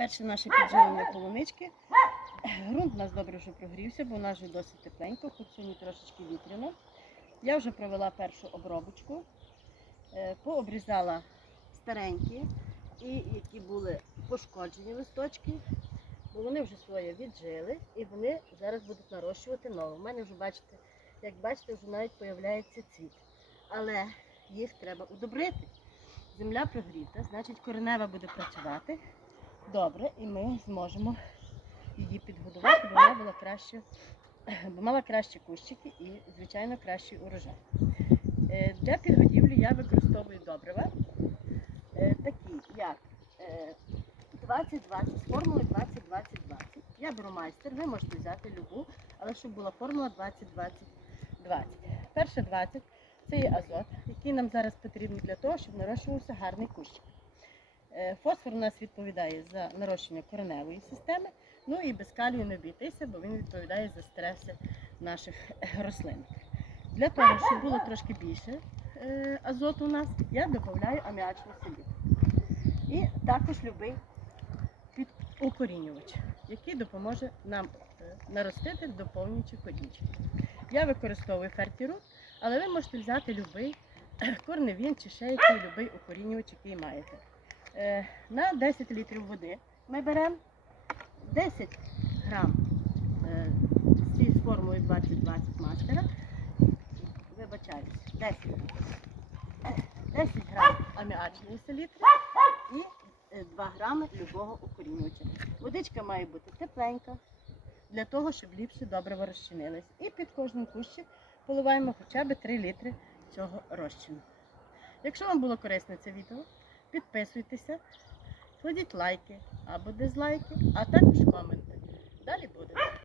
Перше наше підживлення полунички. Грунт у нас добре вже прогрівся, бо у нас вже досить тепленько, хоч сьогодні трошечки вітряно. Я вже провела першу обробочку, е, пообрізала старенькі і які були пошкоджені листочки, бо вони вже своє віджили і вони зараз будуть нарощувати нове. У мене вже бачите, як бачите, вже навіть появляється цвіт. Але їх треба удобрити. Земля прогріта, значить коренева буде працювати добре, і ми зможемо її підгодувати, бо вона була краще, бо мала кращі кущики і, звичайно, кращий урожай. Е, Для підгодівлі я використовую добрива, е, такі як е, 20-20, з формулою 20-20-20. Я беру майстер, ви можете взяти любу, але щоб була формула 20-20-20. Перше 20 це є азот, який нам зараз потрібен для того, щоб нарощувався гарний кущик. Е, Фосфор у нас відповідає за нарощення кореневої системи, ну і без калію не обійтися, бо він відповідає за стреси наших рослин. Для того, щоб було трошки більше е, азоту у нас, я додаю аміачну селіту. І також любий укорінювач, який допоможе нам е, наростити доповнюючи корінчики. Я використовую фертірут, але ви можете взяти любий корневін чи ще який любий укорінювач, який маєте. Е, На 10 літрів води ми беремо 10 грам е, з формулою 20-20 мастера. Вибачаюсь, 10, 10 грам аміачної селітри і е, 2 грами любого укорінювача. Водичка має бути тепленька для того, щоб ліпше добре розчинились. І під кожним кущик поливаємо хоча б 3 літри цього розчину. Якщо вам було корисне це відео, підписуйтеся, кладіть лайки або дизлайки, а також коменти. Далі буде.